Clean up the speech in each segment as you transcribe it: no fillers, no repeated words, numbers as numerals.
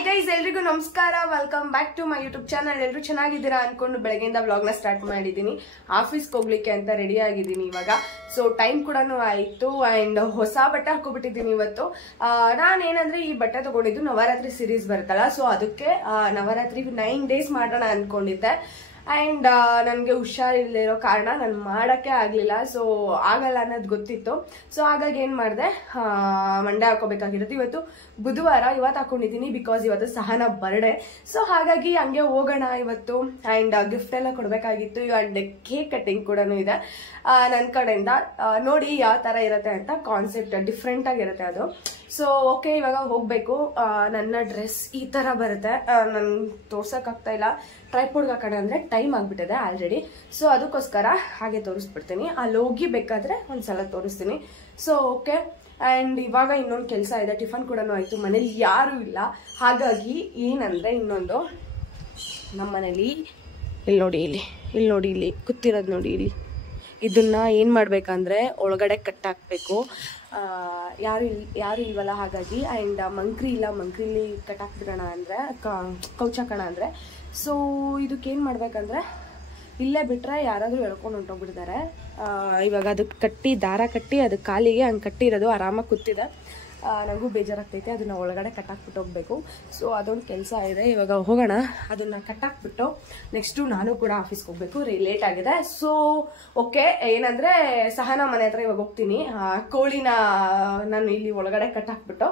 Hi guys, ಎಲ್ರಿಗೂ ನಮಸ್ಕಾರ. Welcome back to my YouTube channel. ಎಲ್ಲರೂ ಚೆನ್ನಾಗಿದ್ದೀರಾ ಅನ್ಕೊಂಡು ಬೆಳಗ್ಗೆಯಿಂದ ವ್ಲಾಗ್ನ ಸ್ಟಾರ್ಟ್ ಮಾಡಿದ್ದೀನಿ. ಆಫೀಸ್ಗೆ ಹೋಗ್ಲಿಕ್ಕೆ ಅಂತ ರೆಡಿ ಆಗಿದ್ದೀನಿ ಇವಾಗ. ಸೊ ಟೈಮ್ ಕೂಡ ಆಯಿತು ಆ್ಯಂಡ್ ಹೊಸ ಬಟ್ಟೆ ಹಾಕೋಬಿಟ್ಟಿದ್ದೀನಿ ಇವತ್ತು. ನಾನೇನಂದ್ರೆ ಈ ಬಟ್ಟೆ ತಗೊಂಡಿದ್ದು ನವರಾತ್ರಿ ಸೀರೀಸ್ ಬರುತ್ತಲ್ಲ, ಸೊ ಅದಕ್ಕೆ ನವರಾತ್ರಿ 9 days ಮಾಡೋಣ ಅನ್ಕೊಂಡಿದ್ದೆ. ಆ್ಯಂಡ್ ನನಗೆ ಹುಷಾರಿಲ್ಲದೆ ಇರೋ ಕಾರಣ ನಾನು ಮಾಡೋಕ್ಕೆ ಆಗಲಿಲ್ಲ. ಸೊ ಆಗಲ್ಲ ಅನ್ನೋದು ಗೊತ್ತಿತ್ತು. ಸೊ ಹಾಗಾಗಿ ಏನು ಮಾಡಿದೆ, ಮಂಡೆ ಹಾಕೋಬೇಕಾಗಿರುತ್ತೆ. ಇವತ್ತು ಬುಧವಾರ, ಇವತ್ತು ಹಾಕೊಂಡಿದ್ದೀನಿ ಬಿಕಾಸ್ ಇವತ್ತು ಸಹನ ಬರ್ಡೇ. ಸೊ ಹಾಗಾಗಿ ಹಂಗೆ ಹೋಗೋಣ ಇವತ್ತು. ಆ್ಯಂಡ್ ಗಿಫ್ಟ್ ಎಲ್ಲ ಕೊಡಬೇಕಾಗಿತ್ತು. ಆ್ಯಂಡ್ ಕೇಕ್ ಕಟ್ಟಿಂಗ್ ಕೂಡ ಇದೆ ನನ್ನ ಕಡೆಯಿಂದ. ನೋಡಿ ಯಾವ ಥರ ಇರುತ್ತೆ ಅಂತ. ಕಾನ್ಸೆಪ್ಟ್ ಡಿಫ್ರೆಂಟ್ ಆಗಿರುತ್ತೆ ಅದು. ಸೊ ಓಕೆ, ಇವಾಗ ಹೋಗಬೇಕು. ನನ್ನ ಡ್ರೆಸ್ ಈ ಥರ ಬರುತ್ತೆ. ನನ್ಗೆ ತೋರ್ಸೋಕ್ಕಾಗ್ತಾ ಇಲ್ಲ, ಟ್ರೈಪೋಡ್ಗೆ ಹಾಕೋಣ ಅಂದರೆ ಟೈಮ್ ಆಗಿಬಿಟ್ಟಿದೆ ಆಲ್ರೆಡಿ. ಸೊ ಅದಕ್ಕೋಸ್ಕರ ಹಾಗೆ ತೋರಿಸ್ಬಿಡ್ತೀನಿ. ಅಲ್ಲಿ ಹೋಗಿ ಬೇಕಾದರೆ ಒಂದ್ಸಲ ತೋರಿಸ್ತೀನಿ. So okay. ಆ್ಯಂಡ್ ಇವಾಗ ಇನ್ನೊಂದು ಕೆಲಸ ಇದೆ. ಟಿಫನ್ ಕೂಡ ಆಯಿತು. ಮನೇಲಿ ಯಾರೂ ಇಲ್ಲ. ಹಾಗಾಗಿ ಏನಂದರೆ ಇನ್ನೊಂದು, ನಮ್ಮ ಮನೇಲಿ ಇಲ್ಲಿ ನೋಡಿ ಕೂತಿರೋದು ನೋಡಿ ಇಲ್ಲಿ. ಇದನ್ನ ಏನು ಮಾಡಬೇಕಂದ್ರೆ ಒಳಗಡೆ ಕಟ್ಟಾಕಬೇಕು. ಯಾರು ಇಲ್ವಲ್ಲ ಹಾಗಾಗಿ. ಆ್ಯಂಡ್ ಮಂಕ್ರಿ ಇಲ್ಲ, ಮಂಕ್ರಿಲಿ ಕಟ್ಟಾಕ್ಬಿಡೋಣ ಅಂದರೆ ಕೌಚಾಕೋಣ ಅಂದರೆ. ಸೊ ಇದಕ್ಕೇನು ಮಾಡಬೇಕಂದ್ರೆ ಇಲ್ಲೇ ಬಿಟ್ಟರೆ ಯಾರಾದರೂ ಎಳ್ಕೊಂಡು ಹೊಂಟೋಗ್ಬಿಡ್ತಾರೆ. ಇವಾಗ ಅದಕ್ಕೆ ಕಟ್ಟಿ ದಾರ ಕಟ್ಟಿ ಅದಕ್ಕೆ ಕಾಲಿಗೆ ಹಂಗೆ ಕಟ್ಟಿರೋದು ಆರಾಮಾಗಿ ಕೂತಿದೆ. ನನಗೂ ಬೇಜಾರಾಗ್ತೈತೆ. ಅದನ್ನು ಒಳಗಡೆ ಕಟ್ಟಾಕ್ಬಿಟ್ಟು ಹೋಗಬೇಕು. ಸೊ ಅದೊಂದು ಕೆಲಸ ಇದೆ. ಇವಾಗ ಹೋಗೋಣ, ಅದನ್ನು ಕಟ್ಟಾಕ್ಬಿಟ್ಟು ನೆಕ್ಸ್ಟು ನಾನು ಕೂಡ ಆಫೀಸ್ಗೆ ಹೋಗಬೇಕು. ಲೇಟ್ ಆಗಿದೆ. ಸೊ ಓಕೆ, ಏನಂದರೆ ಸಹನ ಮನೆ ಹತ್ರ ಇವಾಗ ಹೋಗ್ತೀನಿ. ಕೋಳಿನ ನಾನು ಇಲ್ಲಿ ಒಳಗಡೆ ಕಟ್ಟಾಕ್ಬಿಟ್ಟು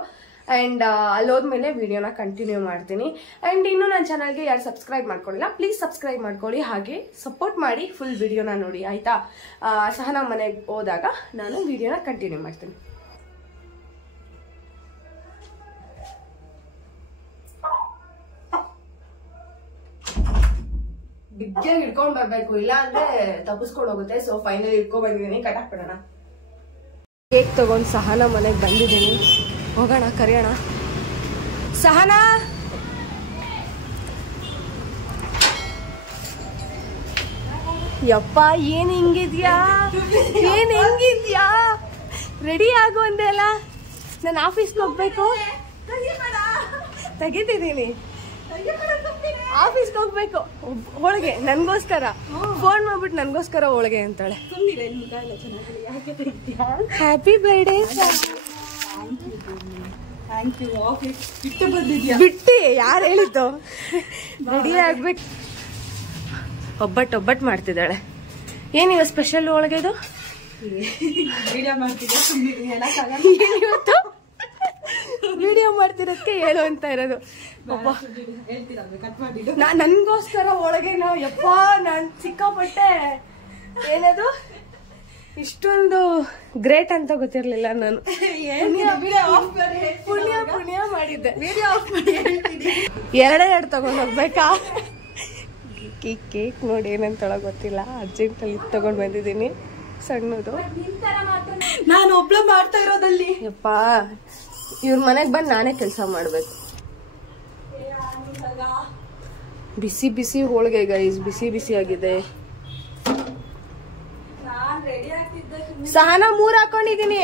ಆ್ಯಂಡ್ ಅಲ್ಲೋದ್ಮೇಲೆ ವಿಡಿಯೋನ ಕಂಟಿನ್ಯೂ ಮಾಡ್ತೀನಿ. ಆ್ಯಂಡ್ ಇನ್ನೂ ನನ್ನ ಚಾನಲ್ಗೆ ಯಾರು ಸಬ್ಸ್ಕ್ರೈಬ್ ಮಾಡ್ಕೊಳ್ಳಿಲ್ಲ, ಪ್ಲೀಸ್ ಸಬ್ಸ್ಕ್ರೈಬ್ ಮಾಡ್ಕೊಳ್ಳಿ. ಹಾಗೆ ಸಪೋರ್ಟ್ ಮಾಡಿ, ಫುಲ್ ವಿಡಿಯೋನ ನೋಡಿ ಆಯಿತಾ. ಸಹನ ಮನೆಗೆ ಹೋದಾಗ ನಾನು ವಿಡಿಯೋನ ಕಂಟಿನ್ಯೂ ಮಾಡ್ತೀನಿ. ಬಿಗ್ಗಿಯಾಗಿ ಇಟ್ಕೊಂಡ್ ಬರ್ಬೇಕು, ಇಲ್ಲ ಅಂದ್ರೆ ತಪ್ಪಿಸ್ಕೊಂಡು ಹೋಗುತ್ತೆ. ಸೊ ಫೈನಲಿ ಇಟ್ಕೊಂಡ್ ಬಂದಿದ್ದೀನಿ. ಕಟ್ಟಾಕ್ಬಿಡೋಣ. ಕೇಕ್ ತಗೊಂಡು ಸಹನ ಮನೆಗೆ ಬಂದಿದ್ದೀನಿ. ಹೋಗೋಣ, ಕರೆಯೋಣ. ಸಹನ, ಯಪ್ಪ ಏನ್ ಹೆಂಗಿದ್ಯಾ, ರೆಡಿ ಆಗು ಅಂದೆ ಅಲ್ಲ. ನಾನು ಆಫೀಸ್ಗೆ ಹೋಗ್ಬೇಕು. ತೆಗಿತಿದ್ದೀನಿ. ಆಫೀಸ್ಗೆ ಹೋಗ್ಬೇಕು. ಹೋಳಿಗೆ ನನ್ಗೋಸ್ಕರ ಫೋನ್ ಮಾಡ್ಬಿಟ್ಟು ನನ್ಗೋಸ್ಕರ ಹೋಳಿಗೆ ಅಂತಾಳೆ. Happy birthday. ಬಿಟ್ಟಿ ಯಾರು ಹೇಳಿದ್ದು? ರೆಡಿ ಆಗ್ಬಿಟ್ಟು ಒಬ್ಬಟ್ಟು ಮಾಡ್ತಿದ್ದಾಳೆ. ಏನಿವ ಸ್ಪೆಷಲ್ ಹೋಳಿಗೆದು? ಇವತ್ತು ವಿಡಿಯೋ ಮಾಡ್ತಿರೋದಕ್ಕೆ ಹೇಳು ಅಂತ ಇರೋದು. ನನ್ಗೋಸ್ಕರ ಒಳಗೇನ ಯಪ್ಪ, ನಾನ್ ಸಿಕ್ಕಾಪಟ್ಟೆ ಏನದು ಇಷ್ಟೊಂದು ಗ್ರೇಟ್ ಅಂತ ಗೊತ್ತಿರ್ಲಿಲ್ಲ. ನಾನು ಪುಣ್ಯ ಮಾಡಿದ್ದೆ. ಎರಡು ತಗೊಂಡ್ ಹೋಗ್ಬೇಕಾ? ಕೇಕ್ ನೋಡಿ ಏನಂತಳ ಗೊತ್ತಿಲ್ಲ. ಅರ್ಜೆಂಟಲ್ಲಿ ತಗೊಂಡ್ ಬಂದಿದ್ದೀನಿ ಸಣ್ಣದು. ನಾನು ಒಬ್ಳೆ ಮಾಡ್ತಾ ಇರೋದಲ್ಲಿ. ಯಪ್ಪ, ಇವ್ರ ಮನೆಗೆ ಬಂದು ನಾನೇ ಕೆಲಸ ಮಾಡ್ಬೇಕು. ಬಿಸಿ ಹೋಳಿಗೆ ಗೈಸ್, ಬಿಸಿ ಆಗಿದೆ. ಸಹನ 3 ಹಾಕೊಂಡಿದೀನಿ.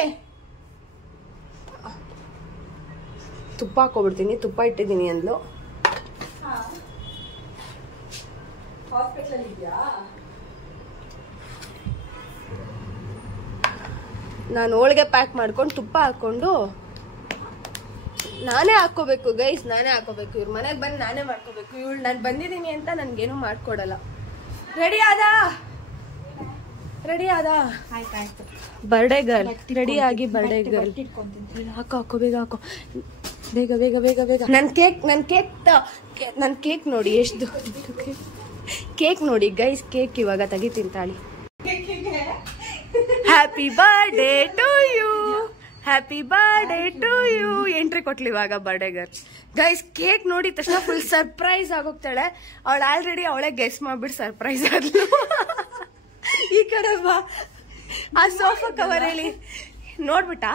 ತುಪ್ಪ ಹಾಕೋಬಿಡ್ತೀನಿ. ತುಪ್ಪ ಇಟ್ಟಿದ್ದೀನಿ ಅಂದ್ಲು. ನಾನು ಹೋಳಿಗೆ ಪ್ಯಾಕ್ ಮಾಡ್ಕೊಂಡು ತುಪ್ಪ ಹಾಕೊಂಡು ನಾನೇ ಹಾಕೋಬೇಕು ಗೈಸ್, ನಾನೇ ಹಾಕೋಬೇಕು. ಇವ್ರ ಮನೆಗೆ ಬಂದು ನಾನೇ ಮಾಡ್ಕೋಬೇಕು. ಇವಳು ನಾನು ಬಂದಿದ್ದೀನಿ ಅಂತ ನನ್ಗೇನು ಮಾಡ್ಕೊಡಲ್ಲ. ರೆಡಿ ಆದ ಆಯ್ತಾಯ್ತು. ಬರ್ಡೇ ಗರ್ಲ್ ರೆಡಿ ಆಗಿ. ಬರ್ಡೇ ಗರ್ಲ್ ಹಾಕೋ ಬೇಗ ಹಾಕೋ, ಬೇಗ. ನನ್ ಕೇಕ್ ನೋಡಿ ಎಷ್ಟು ಕೇಕ್ ನೋಡಿ ಗೈಸ್. ಕೇಕ್ ಇವಾಗ ತೆಗಿತೀನಿ ತಾಳಿ. Happy birthday to you, happy birthday to you. Entry ಕೊಟ್ಲಿ ಇವಾಗ ಬರ್ಡೇ ಗರ್ಲ್. ಗೈಸ್ ಕೇಕ್ ನೋಡಿದ ತಕ್ಷಣ ಫುಲ್ ಸರ್ಪ್ರೈಸ್ ಆಗೋಗ್ತಾಳೆ. ಅವಳು ಆಲ್ರೆಡಿ ಅವಳೇ ಗೆಸ್ ಮಾಡ್ಬಿಟ್ಟು ಸರ್ಪ್ರೈಸ್ ಆದ್ಲು. ಈ ಕಡೆ ಬಾ, ಆ ಸೋಫಾ ಕವರ್ ಹೇಳಿ ನೋಡ್ಬಿಟ್ಟಾ.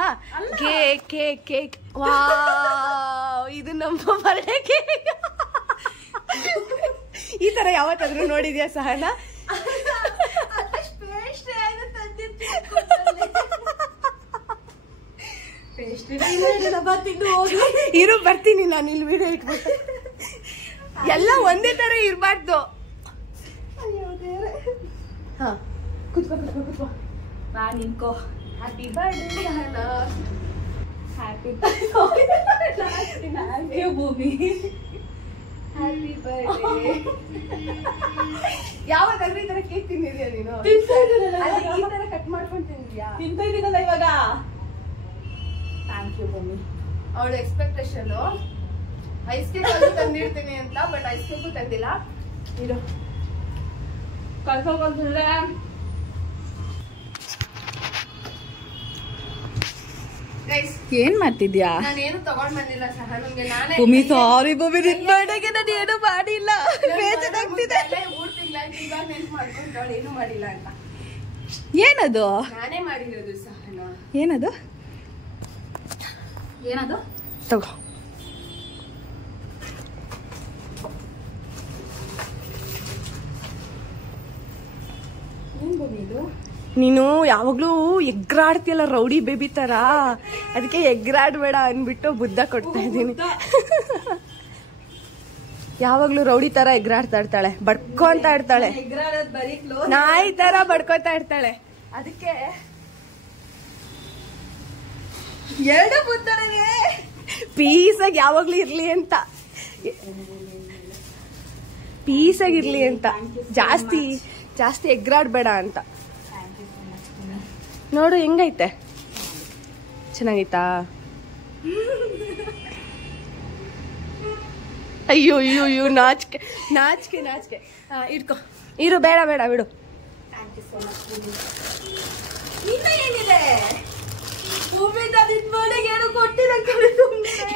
ಕೇಕ್ ವಾವ್, ಇದು ನಮ್ಮ ಬರ್ಡೇ ಕೇಕ್. ಈ ತರ ಯಾವತ್ತಾದ್ರೂ ನೋಡಿದ್ಯಾ ಸಹನ? ಇರು ಬರ್ತೀನಿ ನಾನು ಇಲ್ಲಿ ವಿಡಿಯೋ ಇಟ್ಬಿಟ್ಟು. ಎಲ್ಲ ಒಂದೇ ತರ ಇರ್ಬಾರ್ದು. ಹಾ ಕುತ್ಕೋ ಕುತ್ಕೋ ಕುತ್ಕೋ. ಬಾ ನಿನ್ಕೋ. ಹ್ಯಾಪಿ ಬರ್ಡೇ ಹಣ. ಹ್ಯಾಪಿ ಭೂಮಿ. Happy birthday. ಯಾವಾಗಾದ್ರೂ ಈ ತರ ಕೇಕ್ ತಿಂದಿದ್ಯಾ ನೀನು? ಈ ತರ ಕಟ್ ಮಾಡ್ಕೊಂಡು ತಿಂದಿದ್ಯಾ? ತಿಂತ ಇದ್ದೀನಲ್ಲ ಇವಾಗ. ಥ್ಯಾಂಕ್ ಯು ಭೂಮಿ. ಅವಳ ಎಕ್ಸ್ಪೆಕ್ಟೇಷನ್ ಐಸ್ ಕೇಕ್ ತಂದಿರ್ತೀನಿ ಅಂತ, ಬಟ್ ಐಸ್ ಕೇಕು ತಂದಿಲ್ಲ. ಇದು ಕಳ್ಸೋದ್ರೆ ಏನ್ ಮಾಡ್ತಿದ್ಯಾ? ನಾನೇನು ತಗೊಂಡ್ ಬಂದಿಲ್ಲ ಸಹ. ನಮ್ಗೆ ನಾನೇ ಭೂಮಿ ಸಾರಿ ಭೂಮಿ, ನಿನ್ ಬರ್ಡೇಗೆ ನಾನು ಏನು ಮಾಡಿಲ್ಲ. ಬೇಜಾರಾಗ್ತಿದೆ. ನೆನ್ಪು ಮಾಡ್ಕೊಂಡು ಏನು ಮಾಡಿಲ್ಲ ಅಂತ. ಏನದು? ನಾನೇ ಮಾಡಿರೋದು ಸಹನ. ಏನದು? ಏನದು? ತಗೋ. ಏನ್ ಭೂಮಿ ಇದು? ನೀನು ಯಾವಾಗ್ಲೂ ಎಗ್ರಾಡ್ತಿಯಲ್ಲ ರೌಡಿ ಬೇಬಿ ತರ, ಅದಕ್ಕೆ ಎಗ್ರಾಡ್ಬೇಡ ಅನ್ಬಿಟ್ಟು ಬುದ್ಧ ಕೊಡ್ತಾ ಇದ್ದೀನಿ. ಯಾವಾಗ್ಲೂ ರೌಡಿ ತರ ಎಗ್ರಾಡ್ತಾ ಇರ್ತಾಳೆ, ಬಡ್ಕೊಂತ ಇರ್ತಾಳೆ, ನಾಯಿ ತರ ಬಡ್ಕೊತಾ ಇರ್ತಾಳೆ. ಅದಕ್ಕೆ ಎರಡು ಬುದ್ಧನಿಗೆ ಪೀಸಾಗಿ ಯಾವಾಗ್ಲೂ ಇರ್ಲಿ ಅಂತ, ಪೀಸಾಗಿರ್ಲಿ ಅಂತ, ಜಾಸ್ತಿ ಜಾಸ್ತಿ ಎಗ್ರಾಡ್ಬೇಡ ಅಂತ. ನೋಡು ಹೆಂಗೈತೆ, ಚೆನ್ನಾಗೈತಾ? ಅಯ್ಯೋ ಅಯ್ಯೋ ಅಯ್ಯೋ, ನಾಚಿಕೆ ನಾಚಿಕೆ ನಾಚಿಕೆ. ಇಟ್ಕೋ, ಇರು, ಬೇಡ ಬೇಡ ಬಿಡು.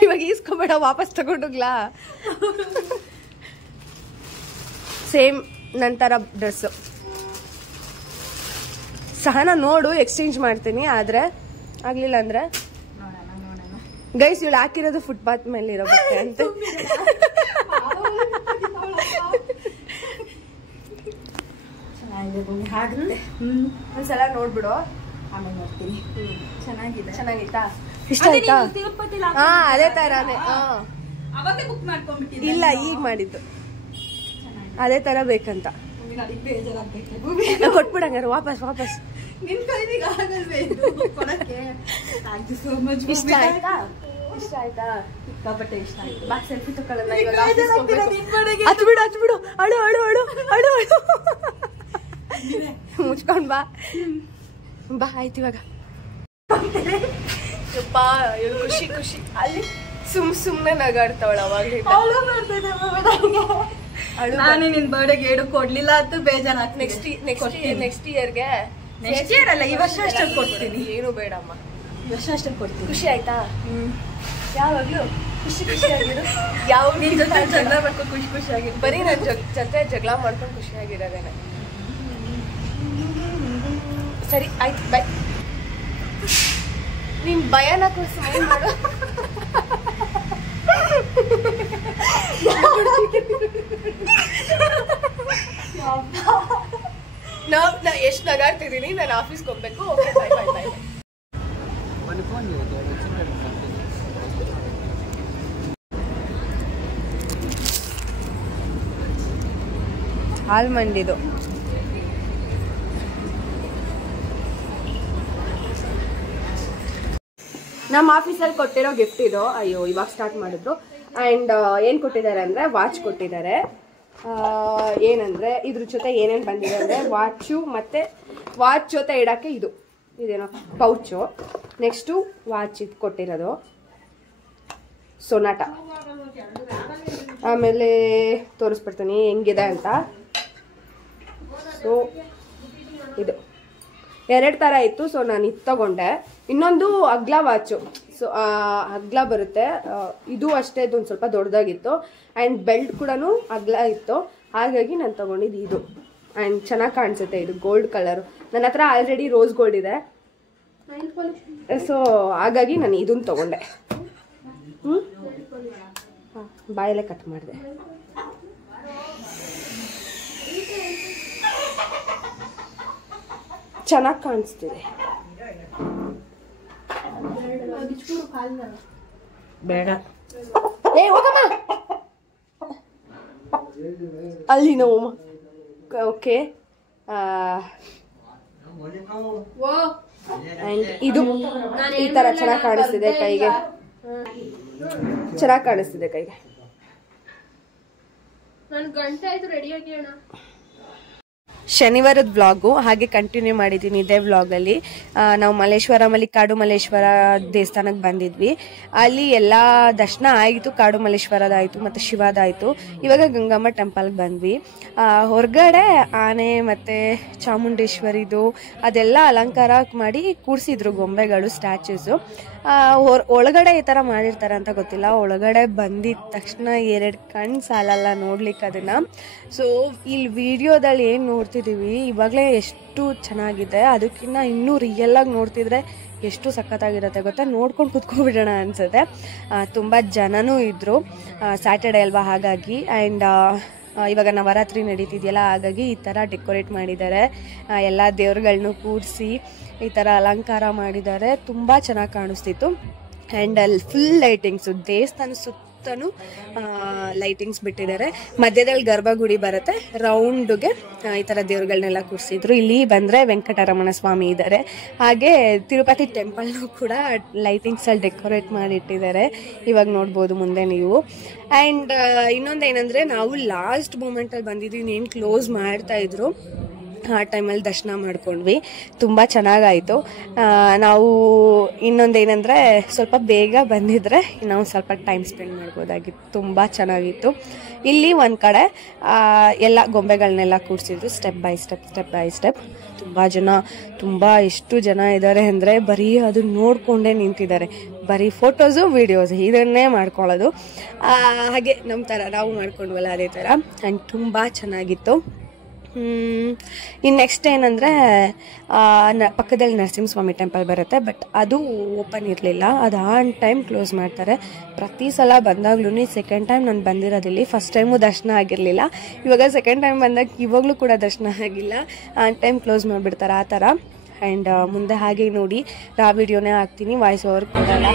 ಇವಾಗ ಈಸ್ಕೋಬೇಡ, ವಾಪಸ್ ತಗೊಂಡೋಗ್ಲಾ? ಸೇಮ್ ನಂತರ ಡ್ರೆಸ್ಸು ಸಹನ ನೋಡು, ಎಕ್ಸ್ಚೇಂಜ್ ಮಾಡ್ತೀನಿ. ಆದ್ರೆ ಆಗ್ಲಿಲ್ಲ ಅಂದ್ರೆ ಗೈಸ್, ಇವಳು ಹಾಕಿರೋದು ಫುಟ್ಪಾತ್ ಮೇಲೆ ಇರೋ ಬಟ್ಟೆ ಅಂತ. ಒಂದ್ಸಲ ನೋಡ್ಬಿಡು, ಆಮೇಲೆ ನೋಡ್ತೀನಿ. ಚೆನ್ನಾಗಿದೆ. ಚೆನ್ನಾಗಿತ್ತಾ? ಇಷ್ಟ ಆಯ್ತಾ? ಹಾ, ಅದೇ ತರಾನೇ. ಅವಾಗೇ ಬುಕ್ ಮಾಡ್ಕೊಂಡ್ಬಿಟ್ಟಿದ್ದೆ. ಇಲ್ಲ, ಈಗ ಮಾಡಿದ್ದು ಅದೇ ತರ ಬೇಕಂತ. ಕೊಟ್ಬಿಡಂಗಾರ ವಾಪಸ್ ವಾಪಸ್. ನಿನ್ ಕೈಗೆ ಆಗಲ್ವೇ ಕೊಡಕ್ಕೆ? Thank you so much. ಇಷ್ಟ ಆಯ್ತಾ? ಇಷ್ಟ ಆಯ್ತಾ? ಸಿಕ್ಕಾಪಟ್ಟೆ ಇಷ್ಟ ಆಯ್ತು. ಬಾ, ಸೆಲ್ಫಿ ತಗೊಳ್ಳೋಣ ಇವಾಗ. ಹತ್ತು ಬಿಡು, ಹತ್ತು ಬಿಡು. ಅಳು ಅಳು ಅಳು ಅಳು ಅಳು. ಮುಚ್ಕೊಂಡ್ ಬಾ ಬಾ. ಆಯ್ತು ಇವಾಗ. ಯಪ್ಪ, ಇವ್ರು ಖುಷಿ ಖುಷಿ. ಅಲ್ಲಿ ಸುಮ್ನೆ ನಗಾಡ್ತಾವಳ ಅವಾಗ್ಲಿ. ನಾನೇ ನಿನ್ ಬರ್ಡೇಗೆ ಏನು ಕೊಡ್ಲಿಲ್ಲ ಅಂತ ಬೇಜಾರಾಗ್ತದೆ. ನೆಕ್ಸ್ಟ್ ಇಯರ್ಗೆ, ನೆಕ್ಸ್ಟ್ ಇಯರ್ ಅಲ್ಲ, ಈ ವರ್ಷ ಅಷ್ಟಲ್ಲಿ ಕೊಡ್ತೀನಿ. ಏನು ಬೇಡಮ್ಮ, ಈ ವರ್ಷ ಅಷ್ಟಲ್ಲಿ ಕೊಡ್ತೀನಿ. ಖುಷಿ ಆಯ್ತಾ? ಯಾವಾಗ್ಲೂ ಖುಷಿ ಖುಷಿಯಾಗಿರು. ಯಾವ ನಿನ್ ಜೊತೆ ಜಗಳ ಮಾಡ್ಕೊಂಡು ಖುಷಿ ಖುಷಿಯಾಗಿರು. ಬರೀ ನನ್ ಜೊತೆ ಜಗಳ ಮಾಡ್ಕೊಂಡು ಖುಷಿಯಾಗಿರೋದೇನೆ. ಸರಿ ಆಯ್ತು, ಬಾಯ್. ನಿನ್ ಭಯನ ಸ್ಮೈಲ್ ಮಾಡು. ನಾ ಎಷ್ಟು ನಗಾಡ್ತಿದ್ದೀನಿ. ನಾನು ಆಫೀಸ್ಗೆ ಹೋಗ್ಬೇಕು. ಓಕೆ, ಬಾಯ್ ಬಾಯ್ ಬಾಯ್. ಆಲ್ಮಂಡಿದು ನಮ್ಮ ಆಫೀಸಲ್ಲಿ ಕೊಟ್ಟಿರೋ ಗಿಫ್ಟ್ ಇದು. ಅಯ್ಯೋ, ಇವಾಗ ಸ್ಟಾರ್ಟ್ ಮಾಡಿದ್ರು. ಆ್ಯಂಡ್ ಏನು ಕೊಟ್ಟಿದ್ದಾರೆ ಅಂದರೆ ವಾಚ್ ಕೊಟ್ಟಿದ್ದಾರೆ. ಏನಂದರೆ ಇದ್ರ ಜೊತೆ ಏನೇನು ಬಂದಿದೆ ಅಂದರೆ ವಾಚು, ಮತ್ತು ವಾಚ್ ಜೊತೆ ಇಡೋಕ್ಕೆ ಇದೇನೋ ಪೌಚು. ನೆಕ್ಸ್ಟು ವಾಚ್ ಇದು ಕೊಟ್ಟಿರೋದು ಸೊನಾಟ. ಆಮೇಲೆ ತೋರಿಸ್ಬಿಡ್ತೀನಿ ಹೆಂಗಿದೆ ಅಂತ. ಸೊ ಇದು 2 ಥರ ಇತ್ತು. ಸೊ ನಾನು ಇದು ತಗೊಂಡೆ. ಇನ್ನೊಂದು ಅಗ್ಲ ವಾಚು. ಸೊ ಅಗ್ಲ ಬರುತ್ತೆ. ಇದು ಅಷ್ಟೇ, ಇದೊಂದು ಸ್ವಲ್ಪ ದೊಡ್ಡದಾಗಿತ್ತು. ಆ್ಯಂಡ್ ಬೆಲ್ಟ್ ಕೂಡ ಅಗ್ಲ ಇತ್ತು. ಹಾಗಾಗಿ ನಾನು ತಗೊಂಡಿದ್ದು ಇದು. ಆ್ಯಂಡ್ ಚೆನ್ನಾಗಿ ಕಾಣಿಸುತ್ತೆ. ಇದು ಗೋಲ್ಡ್ ಕಲರು. ನನ್ನ ಹತ್ರ ಆಲ್ರೆಡಿ ರೋಸ್ ಗೋಲ್ಡ್ ಇದೆ. ಸೊ ಹಾಗಾಗಿ ನಾನು ಇದನ್ನು ತಗೊಂಡೆ. ಬಾಯಲ್ಲೇ ಕಟ್ ಮಾಡಿದೆ. ಚೆನ್ನಾಗಿ ಕಾಣಿಸ್ತಿದೆ. ಬೇಡ ಏ ಹೋಗಮ್ಮ ಅಲ್ಲಿ ನೋವು. ಓಕೆ ಅಂಡ್ ಇದು ಈ ತರ ಚೆನ್ನಾಗಿ ಕಾಣಿಸ್ತಿದೆ ಕೈಗೆ, ಚೆನ್ನಾಗಿ ಕಾಣಿಸ್ತಿದೆ ಕೈಗೆ. ಶನಿವಾರದ ವ್ಲಾಗು ಹಾಗೆ ಕಂಟಿನ್ಯೂ ಮಾಡಿದ್ದೀನಿ ಇದೇ ವ್ಲಾಗಲ್ಲಿ. ನಾವು ಮಲ್ಲೇಶ್ವರಮಲ್ಲಿ ಕಾಡು ಮಲ್ಲೇಶ್ವರ ದೇವಸ್ಥಾನಕ್ಕೆ ಬಂದಿದ್ವಿ. ಅಲ್ಲಿ ಎಲ್ಲ ದರ್ಶನ ಆಯಿತು, ಕಾಡು ಮಲ್ಲೇಶ್ವರದಾಯಿತು ಮತ್ತು ಶಿವದಾಯಿತು. ಇವಾಗ ಗಂಗಮ್ಮ ಟೆಂಪಲ್ಗೆ ಬಂದ್ವಿ. ಹೊರಗಡೆ ಆನೆ ಮತ್ತು ಚಾಮುಂಡೇಶ್ವರಿದು ಅದೆಲ್ಲ ಅಲಂಕಾರ ಮಾಡಿ ಕೂರಿಸಿದ್ರು ಗೊಂಬೆಗಳು, ಸ್ಟ್ಯಾಚ್ಯೂಸು. ಒಳಗಡೆ ಈ ಥರ ಮಾಡಿರ್ತಾರೆ ಅಂತ ಗೊತ್ತಿಲ್ಲ. ಒಳಗಡೆ ಬಂದಿದ ತಕ್ಷಣ 2 ಕಣ್ಣು ಸಾಲಲ್ಲ ನೋಡ್ಲಿಕ್ಕೆ ಅದನ್ನು. ಸೊ ಇಲ್ಲಿ ವಿಡಿಯೋದಲ್ಲಿ ಏನು ನೋಡ್ತಿದ್ದೀವಿ ಇವಾಗಲೇ ಎಷ್ಟು ಚೆನ್ನಾಗಿದೆ, ಅದಕ್ಕಿಂತ ಇನ್ನೂ ರಿಯಲ್ಲಾಗಿ ನೋಡ್ತಿದ್ರೆ ಎಷ್ಟು ಸಖತ್ತಾಗಿರುತ್ತೆ ಗೊತ್ತಾ. ನೋಡ್ಕೊಂಡು ಕುತ್ಕೊಬಿಡೋಣ ಅನಿಸುತ್ತೆ. ತುಂಬ ಜನನೂ ಇದ್ದರು, ಸ್ಯಾಟರ್ಡೇ ಅಲ್ವಾ ಹಾಗಾಗಿ. ಆ್ಯಂಡ್ ಇವಾಗ ನವರಾತ್ರಿ ನಡೀತಿದೆಯಲ್ಲ ಹಾಗಾಗಿ ಈ ಥರ ಡೆಕೋರೇಟ್ ಮಾಡಿದ್ದಾರೆ. ಎಲ್ಲ ದೇವ್ರುಗಳ್ನೂ ಕೂರಿಸಿ ಈ ಥರ ಅಲಂಕಾರ ಮಾಡಿದ್ದಾರೆ. ತುಂಬ ಚೆನ್ನಾಗಿ ಕಾಣಿಸ್ತಿತ್ತು. ಆ್ಯಂಡ್ ಅಲ್ಲಿ ಫುಲ್ ಲೈಟಿಂಗ್ಸು, ದೇವಸ್ಥಾನ ಸುತ್ತಲೂ ಲೈಟಿಂಗ್ಸ್ ಬಿಟ್ಟಿದ್ದಾರೆ. ಮಧ್ಯದಲ್ಲಿ ಗರ್ಭಗುಡಿ ಬರುತ್ತೆ, ರೌಂಡ್ಗೆ ಈ ಥರ ದೇವ್ರುಗಳನ್ನೆಲ್ಲ ಕೂರಿಸಿದ್ರು. ಇಲ್ಲಿ ಬಂದರೆ ವೆಂಕಟರಮಣ ಸ್ವಾಮಿ ಇದ್ದಾರೆ. ಹಾಗೆ ತಿರುಪತಿ ಟೆಂಪಲ್ನೂ ಕೂಡ ಲೈಟಿಂಗ್ಸಲ್ಲಿ ಡೆಕೋರೇಟ್ ಮಾಡಿಟ್ಟಿದ್ದಾರೆ. ಇವಾಗ ನೋಡ್ಬೋದು ಮುಂದೆ ನೀವು. ಆ್ಯಂಡ್ ಇನ್ನೊಂದೇನೆಂದರೆ ನಾವು ಲಾಸ್ಟ್ ಮೂಮೆಂಟಲ್ಲಿ ಬಂದಿದ್ದೀವಿ, ಏನು ಕ್ಲೋಸ್ ಮಾಡ್ತಾಯಿದ್ರು. ಆ ಟೈಮಲ್ಲಿ ದರ್ಶನ ಮಾಡ್ಕೊಂಡ್ವಿ, ತುಂಬ ಚೆನ್ನಾಗಾಯಿತು. ನಾವು ಇನ್ನೊಂದೇನೆಂದರೆ ಸ್ವಲ್ಪ ಬೇಗ ಬಂದಿದ್ರೆ ನಾವು ಸ್ವಲ್ಪ ಟೈಮ್ ಸ್ಪೆಂಡ್ ಮಾಡ್ಬೋದಾಗಿತ್ತು. ತುಂಬ ಚೆನ್ನಾಗಿತ್ತು. ಇಲ್ಲಿ ಒಂದು ಕಡೆ ಎಲ್ಲ ಗೊಂಬೆಗಳನ್ನೆಲ್ಲ ಕೂರಿಸಿದ್ರು, ಸ್ಟೆಪ್ ಬೈ ಸ್ಟೆಪ್. ತುಂಬ ಎಷ್ಟು ಜನ ಇದ್ದಾರೆ ಅಂದರೆ ಬರೀ ಅದನ್ನ ನೋಡಿಕೊಂಡೇ ನಿಂತಿದ್ದಾರೆ. ಬರೀ ಫೋಟೋಸು ವಿಡಿಯೋಸ್ ಇದನ್ನೇ ಮಾಡ್ಕೊಳ್ಳೋದು. ಹಾಗೆ ನಮ್ಮ ಥರ ನಾವು ಮಾಡ್ಕೊಂಡ್ವಲ್ಲ ಅದೇ ಥರ. ಆ್ಯಂಡ್ ತುಂಬ ಚೆನ್ನಾಗಿತ್ತು. ಇನ್ನು ನೆಕ್ಸ್ಟ್ ಏನಂದರೆ ಪಕ್ಕದಲ್ಲಿ ನರಸಿಂಹಸ್ವಾಮಿ ಟೆಂಪಲ್ ಬರುತ್ತೆ, ಬಟ್ ಅದು ಓಪನ್ ಇರಲಿಲ್ಲ. ಅದು ಆನ್ ಟೈಮ್ ಕ್ಲೋಸ್ ಮಾಡ್ತಾರೆ. ಪ್ರತಿ ಸಲ ಬಂದಾಗ್ಲೂ, ಸೆಕೆಂಡ್ ಟೈಮ್ ನಾನು ಬಂದಿರೋದಿಲ್ಲಿ, ಫಸ್ಟ್ ಟೈಮು ದರ್ಶನ ಆಗಿರಲಿಲ್ಲ. ಇವಾಗ ಸೆಕೆಂಡ್ ಟೈಮ್ ಬಂದಾಗ ಇವಾಗಲೂ ಕೂಡ ದರ್ಶನ ಆಗಿಲ್ಲ, ಆನ್ ಟೈಮ್ ಕ್ಲೋಸ್ ಮಾಡಿಬಿಡ್ತಾರೆ ಆ ಥರ. ಆ್ಯಂಡ್ ಮುಂದೆ ಹಾಗೆ ನೋಡಿ ವಿಡಿಯೋನೇ ಹಾಕ್ತೀನಿ, ವಾಯ್ಸ್ ಓವರ್ ಕೊಡಲ್ಲ.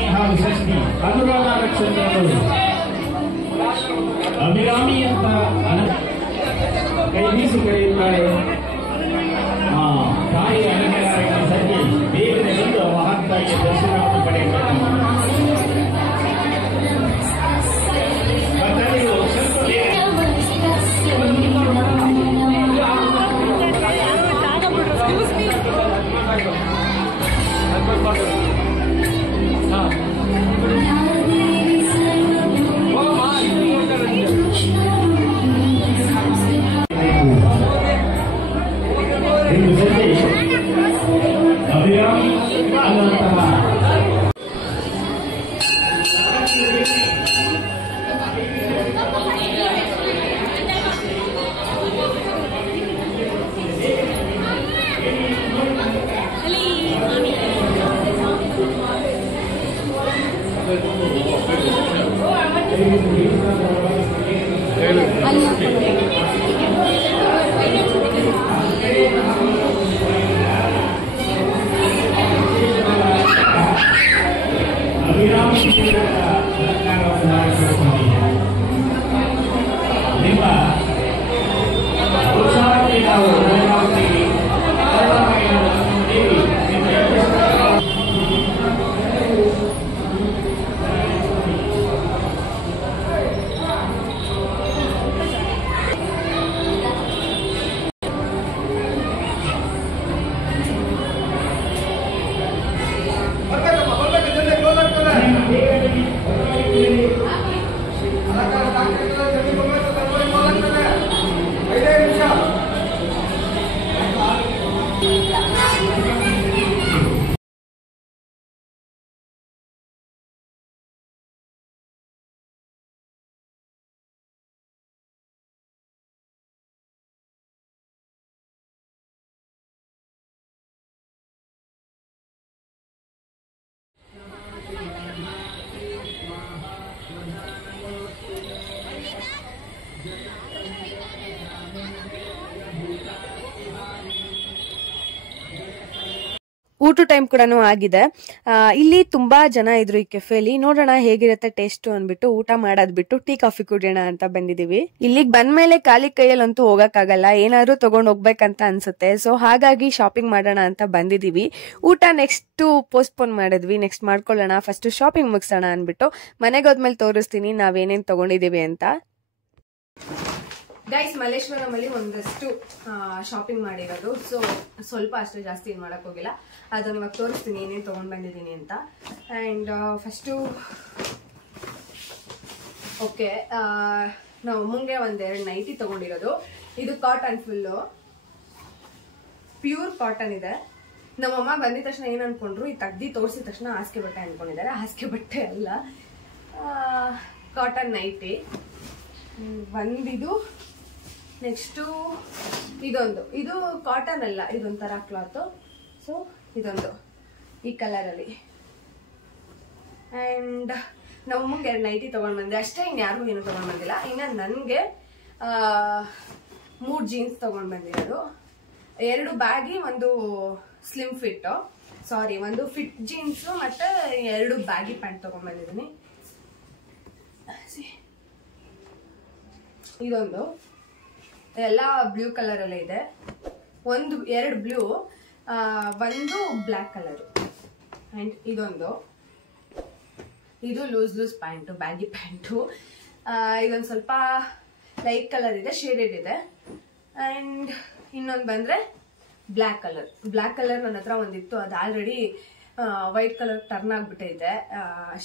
ಕೈ ಬೀಸಿ ಕರೆಯುತ್ತಾರೆ. ತಾಯಿ ಅಲಂಕಾರಕ್ಕೆ ಸಜ್ಜಿ ಬೇಗನೆ ಬಂದು ಮಹಾತ್ಮಾಗೆ ದರ್ಶನವನ್ನು ಪಡೆಯಬೇಕು. ಊಟ ಟೈಮ್ ಕೂಡ ಆಗಿದೆ. ಇಲ್ಲಿ ತುಂಬಾ ಜನ ಇದ್ರು ಈ ಕೆಫೆಲಿ. ನೋಡೋಣ ಹೇಗಿರುತ್ತೆ ಟೇಸ್ಟ್ ಅಂದ್ಬಿಟ್ಟು ಊಟ ಮಾಡೋದ್ ಬಿಟ್ಟು ಟೀ ಕಾಫಿ ಕುಡಿಯೋಣ ಅಂತ ಬಂದಿದೀವಿ. ಇಲ್ಲಿಗೆ ಬಂದ್ಮೇಲೆ ಖಾಲಿ ಕೈಯಲ್ಲಂತೂ ಹೋಗಕ್ಕಾಗಲ್ಲ, ಏನಾದ್ರು ತಗೊಂಡ್ ಹೋಗ್ಬೇಕಂತ ಅನ್ಸುತ್ತೆ. ಸೊ ಹಾಗಾಗಿ ಶಾಪಿಂಗ್ ಮಾಡೋಣ ಅಂತ ಬಂದಿದೀವಿ. ಊಟ ನೆಕ್ಸ್ಟ್ ಪೋಸ್ಟ್ಪೋನ್ ಮಾಡಿದ್ವಿ, ನೆಕ್ಸ್ಟ್ ಮಾಡ್ಕೊಳ್ಳೋಣ, ಫಸ್ಟ್ ಶಾಪಿಂಗ್ ಮುಗಿಸೋಣ ಅನ್ಬಿಟ್ಟು. ಮನೆಗೆ ಹೋದ್ಮೇಲೆ ತೋರಿಸ್ತೀನಿ ನಾವೇನೇನ್ ತಗೊಂಡಿದೀವಿ ಅಂತ. ಗೈಸ್, ಮಲ್ಲೇಶ್ವರಂ ಅಲ್ಲಿ ಒಂದಷ್ಟು ಶಾಪಿಂಗ್ ಮಾಡಿರೋದು. ಸೊ ಸ್ವಲ್ಪ ಅಷ್ಟು ಜಾಸ್ತಿ ಏನು ಮಾಡಕ್ ಹೋಗಿಲ್ಲ, ಅದನ್ನ ಇವಾಗ ತೋರಿಸ್ತೀನಿ ಏನೇನು ತಗೊಂಡ್ ಬಂದಿದ್ದೀನಿ ಅಂತ. ಅಂಡ್ ಫಸ್ಟು ಓಕೆ, ನಾವು ಮುಂಗೆ ಒಂದೆರಡು ನೈಟಿ ತಗೊಂಡಿರೋದು. ಇದು ಕಾಟನ್, ಫುಲ್ಲು ಪ್ಯೂರ್ ಕಾಟನ್ ಇದೆ. ನಮ್ಮಮ್ಮ ಬಂದಿದ ತಕ್ಷಣ ಏನ್ ಅನ್ಕೊಂಡ್ರು, ಈ ತೆಗ್ದಿ ತೋರಿಸಿದ ತಕ್ಷಣ ಹಾಸಿಗೆ ಬಟ್ಟೆ ಅನ್ಕೊಂಡಿದ್ದಾರೆ. ಹಾಸಿಗೆ ಬಟ್ಟೆ ಅಲ್ಲ, ಕಾಟನ್ ನೈಟಿ ಬಂದಿದ್ದು. ನೆಕ್ಸ್ಟು ಇದೊಂದು, ಇದು ಕಾಟನ್ ಅಲ್ಲ, ಇದೊಂಥರ ಕ್ಲಾತ್. ಸೊ ಇದೊಂದು ಈ ಕಲರ್ ಅಲ್ಲಿ. ಅಂಡ್ ನಮ್ಮಂಗೆ 2 ನೈಟಿ ತಗೊಂಡ್ ಬಂದೆ ಅಷ್ಟೇ, ಇನ್ಯಾರಿಗೂ ಏನು ತಗೊಂಡ್ ಬಂದಿಲ್ಲ. ಇನ್ನ ನನ್ಗೆ 3 ಜೀನ್ಸ್ ತಗೊಂಡ್ ಬಂದಿರೋದು. 2 ಬ್ಯಾಗಿ, ಒಂದು ಸ್ಲಿಮ್ ಫಿಟ್, ಸಾರಿ ಒಂದು ಫಿಟ್ ಜೀನ್ಸ್ ಮತ್ತೆ 2 ಬ್ಯಾಗಿ ಪ್ಯಾಂಟ್ ತಗೊಂಡ್ ಬಂದಿದ್ದೀನಿ. ಇದೊಂದು ಎಲ್ಲ ಬ್ಲೂ ಕಲರ್ ಅಲ್ಲೇ ಇದೆ. 2 ಬ್ಲೂ, ಒಂದು ಬ್ಲ್ಯಾಕ್ ಕಲರ್. ಅಂಡ್ ಇದೊಂದು, ಇದು ಲೂಸ್ ಪ್ಯಾಂಟು, ಬ್ಯಾಗಿ ಪ್ಯಾಂಟು. ಇದೊಂದು ಸ್ವಲ್ಪ ಲೈಟ್ ಕಲರ್ ಇದೆ, ಶೇಡೆಡ್ ಇದೆ. ಅಂಡ್ ಇನ್ನೊಂದು ಬಂದ್ರೆ ಬ್ಲ್ಯಾಕ್ ಕಲರ್ ನನ್ನ ಹತ್ರ ಒಂದಿತ್ತು, ಅದು ಆಲ್ರೆಡಿ ವೈಟ್ ಕಲರ್ ಟರ್ನ್ ಆಗ್ಬಿಟ್ಟೈತೆ,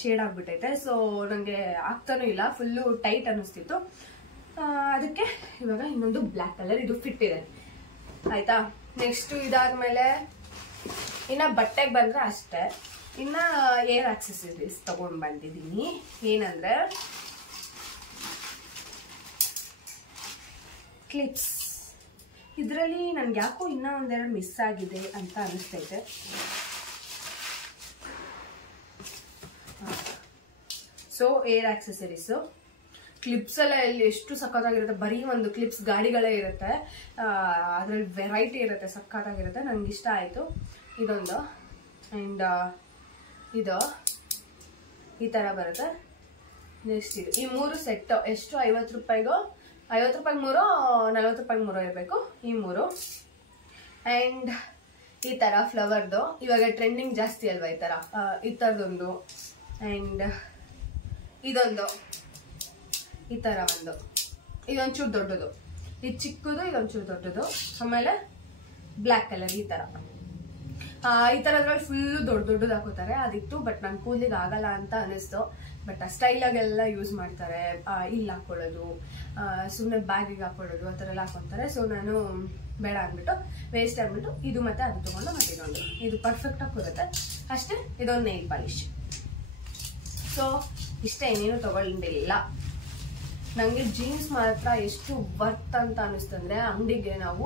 ಶೇಡ್ ಆಗ್ಬಿಟ್ಟೈತೆ. ಸೊ ನಂಗೆ ಆಗ್ತಾನೂ ಇಲ್ಲ, ಫುಲ್ಲು ಟೈಟ್ ಅನ್ನಿಸ್ತಿತ್ತು. ಅದಕ್ಕೆ ಇವಾಗ ಇನ್ನೊಂದು ಬ್ಲ್ಯಾಕ್ ಕಲರ್, ಇದು ಫಿಟ್ ಇದೆ ಆಯ್ತಾ. ನೆಕ್ಸ್ಟ್ ಇದಾದ್ಮೇಲೆ ಇನ್ನ ಬಟ್ಟೆಗೆ ಬಂದ್ರೆ ಅಷ್ಟೇ. ಇನ್ನ ಏರ್ ಆಕ್ಸೆಸರೀಸ್ ತಗೊಂಡ್ ಬಂದಿದ್ದೀನಿ. ಏನಂದ್ರೆ ಕ್ಲಿಪ್ಸ್. ಇದರಲ್ಲಿ ನನ್ಗೆ ಯಾಕೋ ಇನ್ನ ಒಂದೆರಡು ಮಿಸ್ ಆಗಿದೆ ಅಂತ ಅನಿಸ್ತೈತೆ. ಸೊ ಏರ್ ಆಕ್ಸೆಸರೀಸು, ಕ್ಲಿಪ್ಸ್ ಎಲ್ಲ ಇಲ್ಲಿ ಎಷ್ಟು ಸಖತ್ತಾಗಿರುತ್ತೆ. ಬರೀ ಒಂದು ಕ್ಲಿಪ್ಸ್ ಗಾಡಿಗಳೇ ಇರುತ್ತೆ, ಅದ್ರಲ್ಲಿ ವೆರೈಟಿ ಇರುತ್ತೆ, ಸಖತ್ತಾಗಿರುತ್ತೆ. ನಂಗೆ ಇಷ್ಟ ಆಯ್ತು. ಇದೊಂದು. ಅಂಡ್ ಇದು ಈ ತರ ಬರುತ್ತೆ. ನೆಕ್ಸ್ಟ್ ಇದು, ಈ 3 ಸೆಟ್ ಎಷ್ಟು, 50 ರೂಪಾಯಿಗೂ, 50 ರೂಪಾಯಿಗೆ 3, 40 ರೂಪಾಯಿಗೆ 3 ಇರಬೇಕು, ಈ 3. ಅಂಡ್ ಈ ತರ ಫ್ಲವರ್ದು, ಇವಾಗ ಟ್ರೆಂಡಿಂಗ್ ಜಾಸ್ತಿ ಅಲ್ವಾ ಈ ತರದೊಂದು. ಅಂಡ್ ಇದೊಂದು ಈ ತರ ಒಂದು, ಇದೊಂಚೂರು ದೊಡ್ಡದು, ಇದು ಚಿಕ್ಕದು, ಇದೊಂಚೂರು ದೊಡ್ಡದು. ಆಮೇಲೆ ಬ್ಲ್ಯಾಕ್ ಕಲರ್ ಈ ತರದ್ರಲ್ಲಿ ಫುಲ್ಲು ದೊಡ್ಡದು ಹಾಕೋತಾರೆ, ಅದಿತ್ತು. ಬಟ್ ನನ್ ಕೂದಲಿಗೆ ಆಗಲ್ಲ ಅಂತ ಅನಿಸ್ತು. ಬಟ್ ಆ ಸ್ಟೈಲಾಗೆಲ್ಲ ಯೂಸ್ ಮಾಡ್ತಾರೆ, ಇಲ್ಲಿ ಹಾಕೊಳ್ಳೋದು, ಸುಮ್ಮನೆ ಬ್ಯಾಗಿಗೆ ಹಾಕೊಳ್ಳೋದು, ಆ ಥರ ಎಲ್ಲ ಹಾಕೊಂತಾರೆ. ಸೊ ನಾನು ಬೇಡ ಅಂದ್ಬಿಟ್ಟು, ವೇಸ್ಟ್ ಆಗ್ಬಿಟ್ಟು ಇದು ಮತ್ತೆ ಅದು ತಗೊಂಡು ಮತ್ತೆ ಇದೊಂದು, ಇದು ಪರ್ಫೆಕ್ಟ್ ಆಗಿ ಬರುತ್ತೆ ಅಷ್ಟೇ. ಇದೊಂದು ನೈಲ್ ಪಾಲಿಶ್. ಸೊ ಇಷ್ಟೇ, ಏನೇನು ತಗೊಂಡಿಲ್ಲ. ನಂಗೆ ಜೀನ್ಸ್ ಮಾತ್ರ ಎಷ್ಟು ವರ್ತ್ ಅಂತ ಅನಿಸ್ತಂದ್ರೆ, ಅಂಗಡಿಗೆ ನಾವು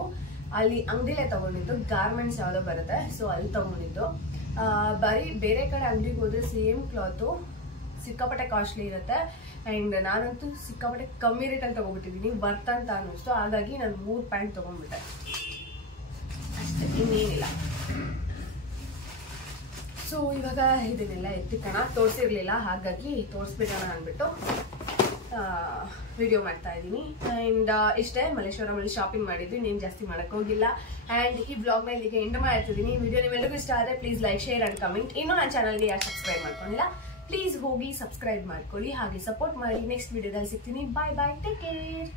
ಅಲ್ಲಿ ಅಂಗಡಿಲೇ ತಗೊಂಡಿದ್ದು, ಗಾರ್ಮೆಂಟ್ಸ್ ಯಾವುದೋ ಬರುತ್ತೆ, ಸೊ ಅಲ್ಲಿ ತಗೊಂಡಿದ್ದು. ಬರೀ ಬೇರೆ ಕಡೆ ಅಂಗಡಿಗೆ ಹೋದ್ರೆ ಸೇಮ್ ಕ್ಲಾತು ಸಿಕ್ಕಾಪಟ್ಟೆ ಕಾಸ್ಟ್ಲಿ ಇರುತ್ತೆ. ಅಂಡ್ ನಾನಂತೂ ಸಿಕ್ಕಾಪಟ್ಟೆ ಕಮ್ಮಿ ರೇಟಲ್ಲಿ ತಗೊಂಡ್ಬಿಟ್ಟಿದ್ದೀನಿ, ವರ್ತ್ ಅಂತ ಅನ್ನಿಸ್ತು. ಹಾಗಾಗಿ ನಾನು 3 ಪ್ಯಾಂಟ್ ತಗೊಂಡ್ಬಿಟ್ಟೆ ಅಷ್ಟೇ, ಇನ್ನೇನಿಲ್ಲ. ಸೊ ಇವಾಗ ಇದನ್ನೆಲ್ಲ ಎತ್ತಿಕೋಣ, ತೋರಿಸಿರ್ಲಿಲ್ಲ, ಹಾಗಾಗಿ ತೋರಿಸ್ಬಿಡೋಣ ಅಂದ್ಬಿಟ್ಟು ವಿಡಿಯೋ ಮಾಡ್ತಾ ಇದ್ದೀನಿ. ಅಂಡ್ ಇಷ್ಟೇ, ಮಲ್ಲೇಶ್ವರಮಲ್ಲಿ ಶಾಪಿಂಗ್ ಮಾಡಿದ್ವಿ, ಇನ್ನೇನು ಜಾಸ್ತಿ ಮಾಡಕ್ ಹೋಗಿಲ್ಲ. ಅಂಡ್ ಈ ಬ್ಲಾಗ್ ನ ಇಲ್ಲಿಗೆ ಎಂಡ್ ಮಾಡ್ತಿದ್ದೀನಿ. ವಿಡಿಯೋ ನಿಮ್ಮೆಲ್ಲರಿಗೂ ಇಷ್ಟ ಆದರೆ please like, share and comment. ಇನ್ನೂ ನನ್ನ ಚಾನಲ್ಗೆ ಯಾರು ಸಬ್ಸ್ಕ್ರೈಬ್ ಮಾಡ್ಕೊಂಡಿಲ್ಲ ಪ್ಲೀಸ್ ಹೋಗಿ ಸಬ್ಸ್ಕ್ರೈಬ್ ಮಾಡ್ಕೊಳ್ಳಿ, ಹಾಗೆ ಸಪೋರ್ಟ್ ಮಾಡಿ. ನೆಕ್ಸ್ಟ್ ವಿಡಿಯೋದಲ್ಲಿ ಸಿಗ್ತೀನಿ. ಬಾಯ್ ಬಾಯ್, ಟೇಕ್ ಕೇರ್.